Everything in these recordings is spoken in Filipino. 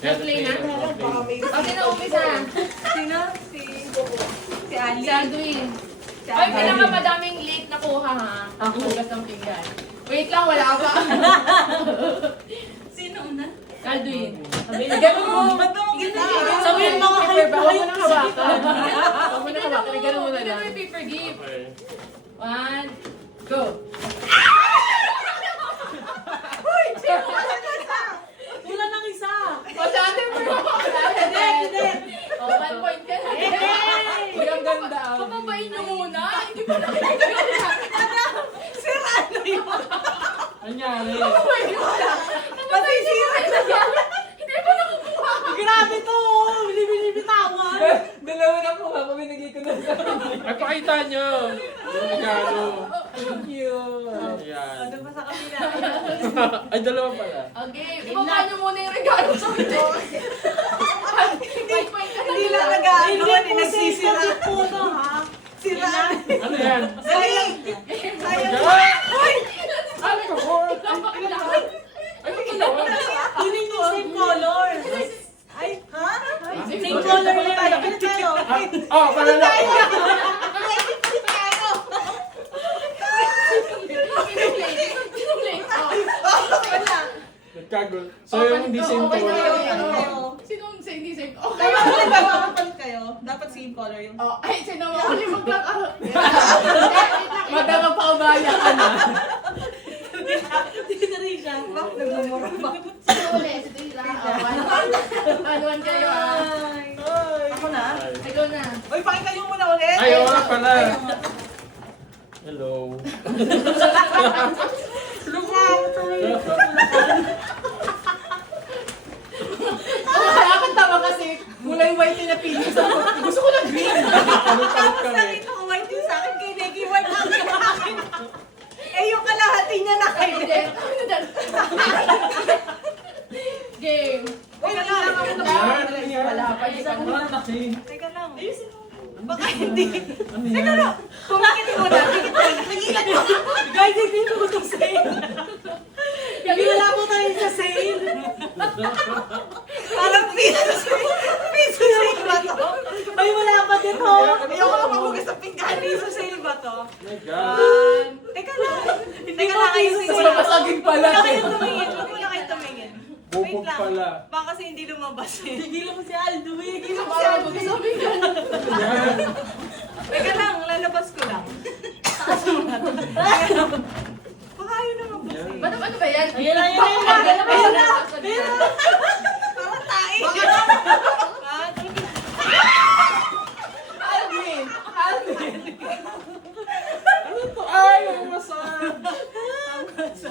Nag-play na? O, sino umpisa? Sino? Si Ali. Si Aldwin. Ay, pinakamadaming late nakuha ha. Ang hugas ng pinggan. Wait lang, wala pa. Sino una? Aldwin. Ganun mo. Sabihin mo mga Paper ba? Huwag mo nang hawakan. Huwag mo nang hawakan. Ganun mo na lang. May paper gift. Okay. 1, go. Wala nang isa. O, sa atin mo. Hindi. O, 1 point ka na. Uy, ang ganda. Papabayin nyo muna. Hindi pa nakikita. Sira na yun. Anyari? Papabayin nyo muna. Masisira na yan. Hindi pa nakukuha. Grabe to. Binibitawan. Dalawa na po ha. Paminagay ko na sa Ay, pakita nyo! Yung regalo. Thank you. Ayan. Ano pa sa kabila? Ay, dalawa pala. Okay, ibaba nyo muna yung regalo sa akin. Hindi lang nag-ano. Hindi nagsisira. Po to ha. Sira. Ano yan? Sayang. Sayang. Uy! Ano ka po? Ay, dalawa. Kunin yung same color. Ay, ha? Same color lang tayo. Pili tayo. Oh, pala na. Nagkagol. So, yung hindi same color. Sinong hindi same? Kaya kung nagpapalit kayo, dapat same color yung... Oh, ay, sino mo ako yung magkakaroon? Madama pa ubaya ka na. Hindi na rin siya. Bakit nagmumura ba? Sino ulit? Si Tila. One kayo ah. Ay. Ako na? Ikaw na. Uy, pakita nyo muna ulit. Ay, oo nga pala. Hello. Kaya akong tawa kasi mula yung white na pinili sa gusto ko na green. Palit-palit kami. Nakita ko white yung sa akin kay Neki, white ang sa akin. Eh, yung kalahati niya na kayo. Game. Uy, lang. Wala pa yung Teka lang. Baka hindi. Teka lang. Pumakit mo na. Nagilan mo. Guys, hindi mo ito sale. Wala po tayo sa sale. Parang piso sale ba to? Ay, wala pa dito. Ayoko lang mabugas sa pinggan. Piso sale ba to? My God. Teka lang. Teka lang kayo sa Wala pa saging pala. Huwag na kayo tumingin. Huwag na kayo tumingin. Wait Bubog lang. pala. Baka kasi hindi lumabas eh. Higilan mo si Aldo eh. Higilan mo si Parang Aldo. magsasabi ka. Teka lang, lalabas ko lang. Baka yun naman po siya. Ano ba yan? Ayan na, ayan na, Bakit ayan na, ayan na. ayan na. Parang tayo. Alvin! Alvin! Ano to? Ay, ang masarap.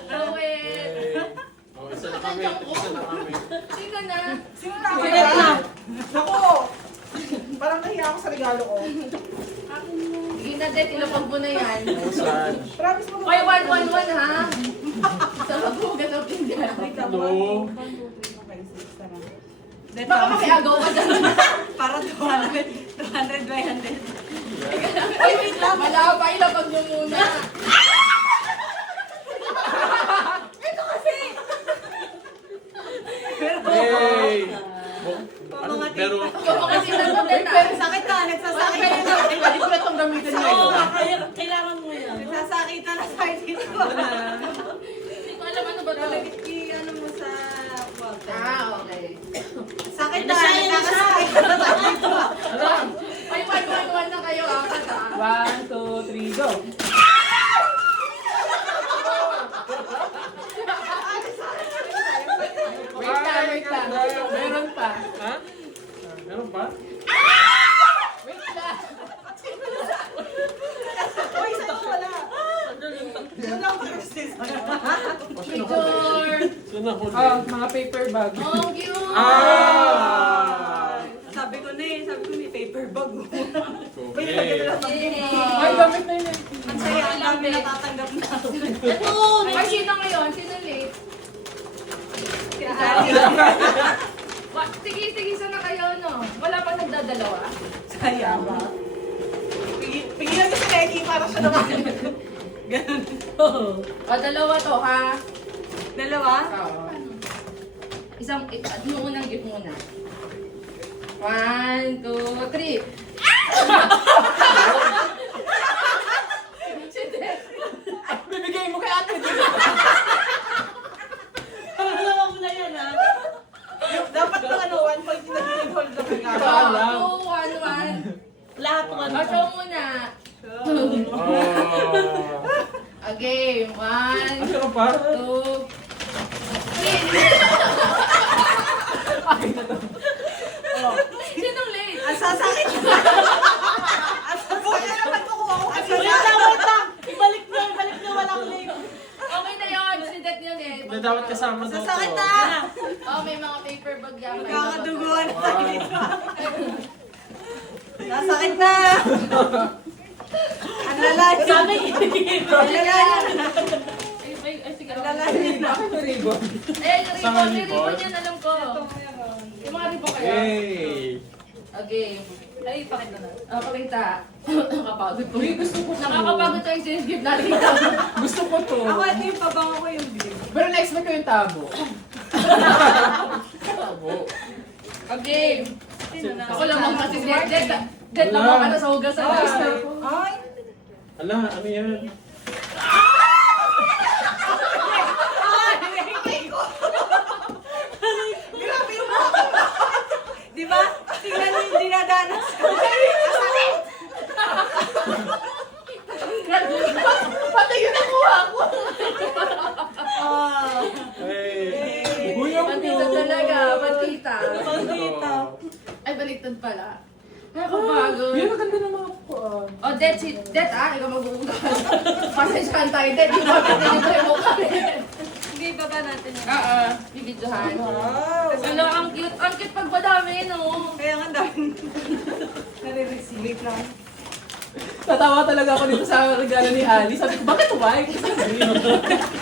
Gawin! Oh, isa na kami. Isa na kami. Sino na? Sino na ako? Sino na? Ako! Parang nahiya ako sa regalo ko. Sige na, Det. Ilapag mo na yan. Massage. Promise mo Hoy, 111 ha? Sa magbugas ng pinggan. No. Baka makiagaw ka dyan. Para 200 by 100. Ay, wait lang. Wala pa. Ilapag mo muna. Ito kasi. Hey! Ano, Mga pero, Ikaw pa kasi nagpapit. Pero sa Sakit na, nagsasakit Kaya na. na, hindi ko na itong gamitin na Oo, ito. kailangan mo yan. Nagsasakit na sa dito. Hindi ko alam ano ba ito. Ano mo sa water. Okay. Sakit na, nakakasakit na sa dito. Ay, 111 na kayo. Apat ha. 1, 2, 3, go! Wait lang. Meron pa. ha? Meron ba? Wait lang. Uy, sa'yo wala. Wala ko resist. Picture. Saan ako Mga paper bag. Oh, cute. Ah! Sabi ko na eh, sabi ko may paper bag. Okay. Ay, gamit na yun. Ang saya, ang dami natatanggap na. Ito. Ay, sino ngayon? Sino late? Si Ali. Sige, sana kayo, no? Wala pa nagdadalawa? Sayang. Pigilan ko si Neki para siya naman. Ganun. O, dalawa to, ha? Dalawa? Oo. Isa Yung unang gift muna. 1, 2, 3. Bibigay mo kay ate. Alam mo na yan, ha? Dapat na ano, 1 point na hold ng regalo. 2, 1, 1. Lahat ko ano. Show muna. Okay, 1, Ano ka pa? 2, 3. Sinong late? Ang sasakit. Ang sasakit naman kukuha ko. Ang Wait sasakit. lang. Ibalik nyo, walang link. Okay na yun. Sindet yun eh. Na dapat kasama daw Sasakit to. na. Oh, may mga paper bag yan. Kakaduguan Wow. tayo dito. Nasakit na. Ang lalan. Sabi, Ang lalan. Ay, sige. Ang lalan. Bakit may ribbon? Eh, yung Saan ribbon. Yung ribbon? ribbon yan, alam ko. Yung mga ribbon kaya. Yay! Okay. Ay, pakita na. Pakita. Nakakapagod po. Gusto ko. Nakakapagod sa exchange gift natin. Gusto ko to. Ako ito yung pabango ko yung view. Pero na-expect ko yung tabo. Tabo. Okay. Sino na? Ako lang mag-masisit. Dead lang ako sa hugas sa labas na. Ay. Ala, ano yan? Grabe yung mga. Di ba? Tingnan mo yung dinadanas ko. Ang sakit. Pati yun nakuha ko. Ah. Hey! Uy, ang Patita talaga. Patita. Pagkita. Ay, baliktad pala. Nakakapagod. Yan, ang ganda ng mga puan. Oh, dead si... Dead ah, ikaw magbubugas. Pasensyahan tayo, dead. Yung mga pinili mo kami. Sige, baba natin yan. Bibidyohan. Wow. Ano, ang cute. Ang cute pag madami, no? Kaya nga dami. Nare-receive. Wait lang. Tatawa talaga ako dito sa regalo ni Ali. Sabi ko, bakit white?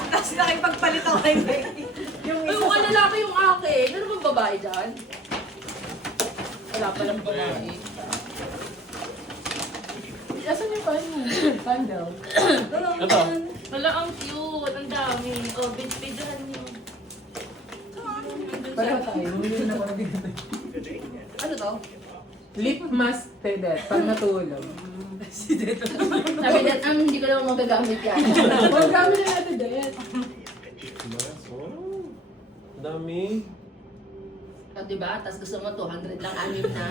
Tapos nakipagpalit ako kay Becky. Yung Ay, isa mukhang sa... lalaki yung akin. Ano bang babae dyan? Wala palang babae. Asan yung pan mo? Pan daw. Ito. Wala, ang cute. Ang dami. Oh, bidyohan niyo. Pareho tayo. Bumili na ako ng ganito. Ano to? Lip mask, Tedet. Pag natulog. Sabi niya, hindi ko naman magagamit yan. Huwag kami na natin, Tedet. Mas, oh. Dami. O, diba? Tapos gusto mo 200 lang, 6 na.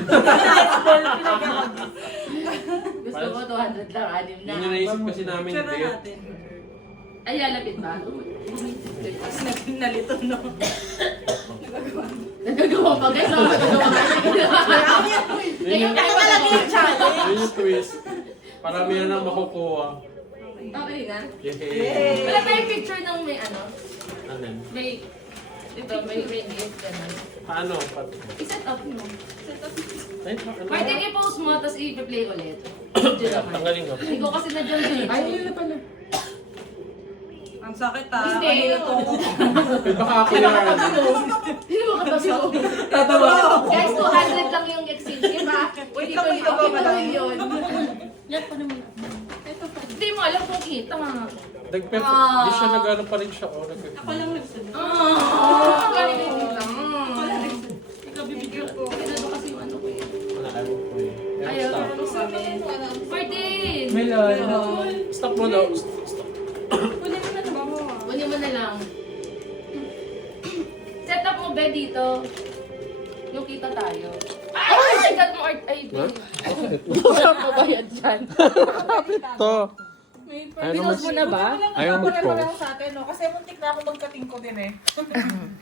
Gusto mo 200 lang, 6 na. Yun yung naisip kasi namin, Picture na Dave. natin. Ay, lalapit ba? Tapos nalito, no? Nagagawa pa guys, ako nagagawa pa. Ngayon tayo Talaga yung challenge. Yun yung twist. Parami na nang makukuha. Okay na. Yay! Wala tayong picture ng may ano, Ano yan? may, ito, may gift ka na. Paano? I-set up mo. Ay, ano? Pwede i-post mo, tapos i-play ulit. Video naman. Tanggalin ko. Ikaw kasi na dyan dito. Ay, yun na pala. Ang sakit ah. Hindi. Ano to? Eh, baka ako yan. Hindi mo kapasaw. Tatawa. Guys, 200 lang yung exchange, di ba? Wait Hindi lang, ko wait lang, madami. yun. Yan pa naman. Hindi mo alam kung kita. Nagpet, di siya nag-ano pa rin siya. Oh, Ako lang nagsunod. Galing yung kita. Ikaw bibigyan ko. Ano kasi yung ano ko yun. Wala, ayaw ko eh. Ayaw. Stop. 14! Melon. Stop mo daw. Stop. Kunin mo na ito mo. Kunin mo na lang. Set up mo ba dito? Yung kita tayo. Ay! Sikat mo art ID. Wala pa ba yan dyan? To. Pinost mo na ba? Ayaw Ayaw mag-post. mo sa atin, no? Kasi muntik na ako magkating ko din eh.